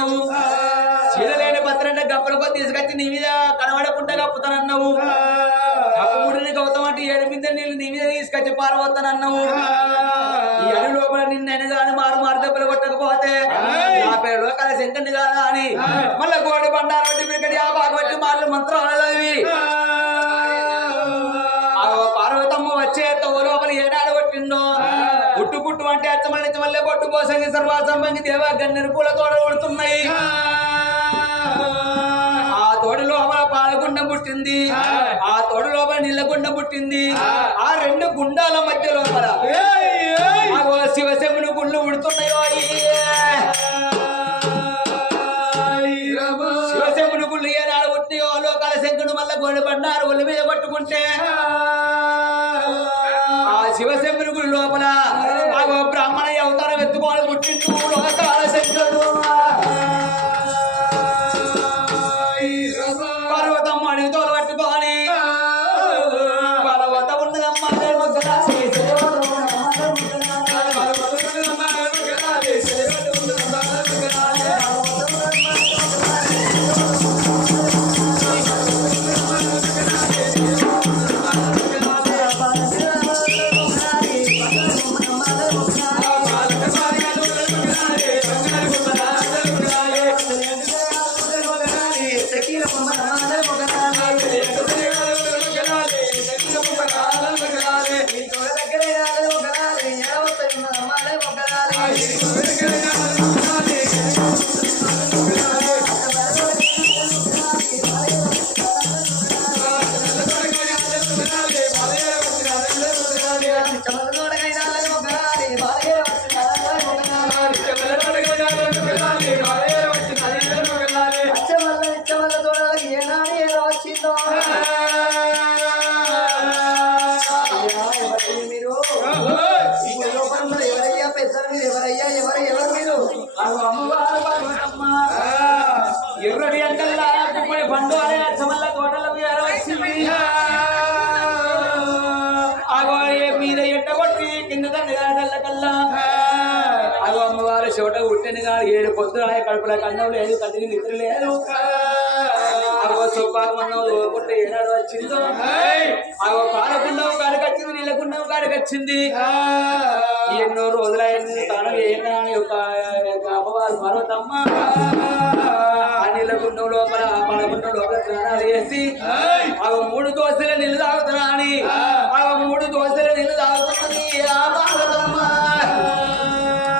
కప్పుతానన్నావు చీరలేని పత్రంటే గప్పలకు తీసుకొచ్చి నీ మీద కనబడకుండా కప్పుతానన్నావు కప్పుముడిని గౌతమ్ అంటే 7 బిందెలు నీళ్ళు నీ మీద తీసుకొచ్చి పారబోతానన్నావు ఈ అడి లోపల నిన్నైనా కానీ మారు దెబ్బలు కొట్టకపోతే నా పేరు లోకాల శంకర్ని కాదా అని మళ్ళా గోడి బండారు బట్టి పిరికటి ఆ బాగబట్టి మాటలు మంత్రాలు చదివి పార్వతమ్మ వచ్చే లోపల ఏడాడు కొట్టిందో పుట్టు అంటే అచ్చమల్లి మళ్ళీ పొట్టు పోసంగి సర్వాసంబంగి దేవ గన్నెరు పూల తోడ కొడుతున్నాయి ఆ తోడు లోపల పాలగుండం పుట్టింది ఆ తోడు లోపల నీళ్ళగుండం పుట్టింది ఆ 2 గుండాల మధ్య లోపల శివశంభుని గుళ్ళు ఉడుతున్నాయో శివశంభుని గుళ్ళు ఏనాడు పుట్టినాయో లోకాల శంకుడు మళ్ళా గోడి పడ్డారు ఒళ్ళు మీద పట్టుకుంటే ఆ శివశంభుని గుడి లోపల బ్రాహ్మణ అవతారం ఎత్తుకోవాలి పుట్టిండు లోకాల శంకుడు పర్వతం అడిగితో పట్టుకొని బలవత ఉన్నదమ్మా ఎర్రటి అంకల్లా కుమ్మడి బండు అనే అచ్చమల్ల తోటలకు వచ్చింది అగో మీద ఎట్టగొట్టి కింద తండ్రి కల్లా అగో అమ్మవారు చోట ఉట్టెనుగా 7 పొద్దుల కడుపుల కన్నం లేదు కటికి నిద్ర లేదు అగో సొప్పాగమన్నం లోపట్టు ఏనాడు వచ్చిందో అగో పాలకుండవు కాడకొచ్చింది నీళ్ళకుండవు కాడకొచ్చింది ఎన్నో రోజులైంది తాను ఏనాని ఒక అమ్మవారు పార్వతమ్మ ఆ నీళ్ళకుండం లోపల పాలకుండం లోపల స్నానాలు చేసి అగో 3 దోశల నీళ్ళు తాగుతున్నా